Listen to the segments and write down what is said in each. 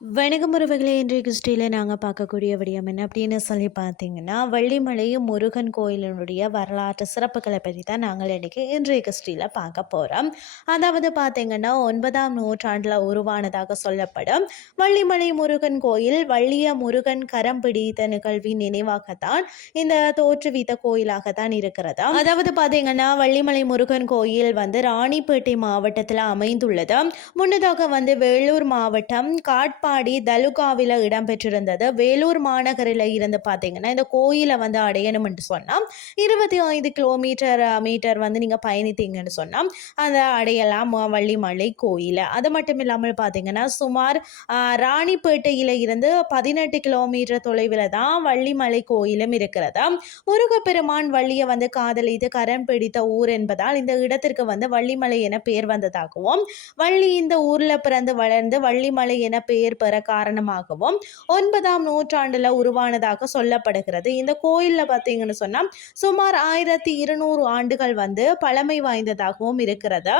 வணக்கம் உறவுகளே இன்றைய கிறிஸ்டியில் நாங்கள் பார்க்கக்கூடிய விடயம் என்ன அப்படின்னு சொல்லி பார்த்தீங்கன்னா வள்ளிமலை முருகன் கோயிலினுடைய வரலாற்று சிறப்புகளை பற்றி தான் நாங்கள் இன்றைக்கி இன்றைய கிறிஸ்டியில் பார்க்க போகிறோம் அதாவது பார்த்தீங்கன்னா ஒன்பதாம் நூற்றாண்டில் உருவானதாக சொல்லப்படும் வள்ளிமலை முருகன் கோயில் வள்ளிய முருகன் கரம் பிடித்த நிகழ்வி நினைவாகத்தான் இந்த தோற்றுவித்த கோயிலாகத்தான் இருக்கிறது. அதாவது பார்த்தீங்கன்னா வள்ளிமலை முருகன் கோயில் வந்து ராணிப்பேட்டை மாவட்டத்தில் அமைந்துள்ளது. முன்னதாக வந்து வேலூர் மாவட்டம் காட்பாடி தலுகாவில் இடம்பெற்றிருந்தது. வேலூர் மாநகரில் இருந்து பார்த்தீங்கன்னா இந்த கோயிலை வந்து அடையணும்னு சொன்னால் இருபத்தி ஐந்து கிலோமீட்டர் மீட்டர் வந்து நீங்கள் பயணித்தீங்கன்னு சொன்னால் அதை அடையலாம் வள்ளிமலை கோயில். அது மட்டும் இல்லாமல் பார்த்தீங்கன்னா சுமார் ராணிப்பேட்டையில் இருந்து பதினெட்டு கிலோமீட்டர் தொலைவில் தான் வள்ளிமலை கோயிலும் இருக்கிறது? முருகப்பெருமான் வள்ளியை வந்து காதலித்து கரம் பிடித்த ஊர் என்பதால் இந்த இடத்திற்கு வந்து வள்ளிமலை என பெயர் வந்ததாகவும் வள்ளி இந்த ஊரில் பிறந்து வளர்ந்து வள்ளிமலை என பெயர் பெற காரணமாகவும் ஒன்பதாம் நூற்றாண்டுல உருவானதாக சொல்லப்படுகிறது. இந்த கோயில்ல பார்த்தீங்கன்னு சொன்னா சுமார் ஆயிரத்தி இருநூறு ஆண்டுகள் வந்து பழமை வாய்ந்ததாகவும் இருக்கிறது.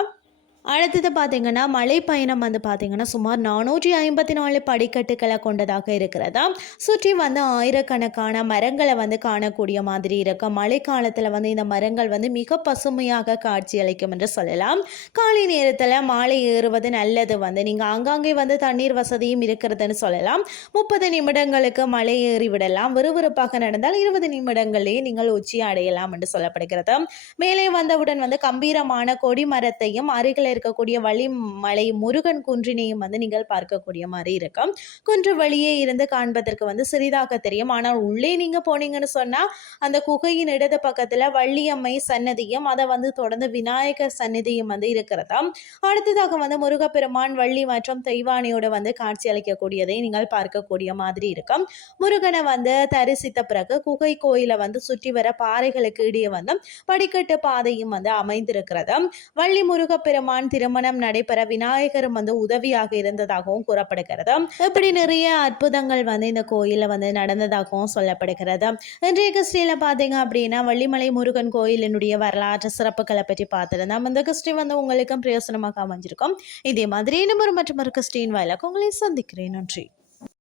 அடுத்தது பார்த்தீங்கன்னா மலை பயணம் வந்து பார்த்தீங்கன்னா சுமார் நானூற்றி ஐம்பத்தி நாலு படிக்கட்டுகளை கொண்டதாக இருக்கிறதா? சுற்றி வந்து ஆயிரக்கணக்கான மரங்களை வந்து காணக்கூடிய மாதிரி இருக்கும் மழை காலத்தில் வந்து இந்த மரங்கள் வந்து மிக பசுமையாக காட்சி அளிக்கும் என்று சொல்லலாம். காலை நேரத்தில் மாலை ஏறுவது நல்லது வந்து. நீங்கள் ஆங்காங்கே வந்து தண்ணீர் வசதியும் இருக்கிறதுன்னு சொல்லலாம். முப்பது நிமிடங்களுக்கு மலை ஏறி விடலாம். விறுவிறுப்பாக நடந்தால் இருபது நிமிடங்களே நீங்கள் உச்சி அடையலாம் என்று சொல்லப்படுகிறது. மேலே வந்தவுடன் வந்து கம்பீரமான கொடி மரத்தையும் அருகில் இருக்கக்கூடிய வழிமலை முருகன் குன்றினையும் வந்து நீங்கள் பார்க்கக்கூடிய மாதிரி இருக்கும். குன்று வழியே இருந்து காண்பதற்கு வந்து சிறிதாக தெரியும். ஆனால் உள்ளே நீங்கள் போனீங்கன்னு சொன்னால் அந்த குகையின் இடது பக்கத்தில் வள்ளியம்மை சன்னதியும் அதை வந்து தொடர்ந்து விநாயகர் சன்னதியும் வந்து இருக்கிறதா அடுத்ததாக வந்து முருகப்பெருமான் வள்ளி மற்றும் தெய்வானியோட வந்து காட்சி அளிக்கக்கூடியதை நீங்கள் பார்க்கக்கூடிய மாதிரி இருக்கும். முருகனை வந்து தரிசித்த பிறகு குகை கோயிலை வந்து சுற்றி வர பாறைகளுக்கு இடையே வந்து படிக்கட்டு பாதையும் வந்து அமைந்திருக்கிறது வள்ளி முருகப்பெருமான் திருமணம் நடைபெற விநாயகரும் வந்து உதவியாக இருந்ததாகவும் கூறப்படுகிறது. இப்படி நிறைய அற்புதங்கள் வந்து இந்த கோயிலில் வந்து நடந்ததாகவும் சொல்லப்படுகிறது. இன்றைய கிறிஸ்டியில் பார்த்தீங்க அப்படின்னா வள்ளிமலை முருகன் கோயிலினுடைய வரலாற்று சிறப்புகளை பற்றி பார்த்துருந்தோம் இந்த கிறிஸ்டி வந்து உங்களுக்கும் பிரயோசனமாக அமைஞ்சிருக்கும். இதே மாதிரி இன்னும் ஒரு மற்றும் ஒரு கிறிஸ்டின் வாயிலாக உங்களை சந்திக்கிறேன். நன்றி.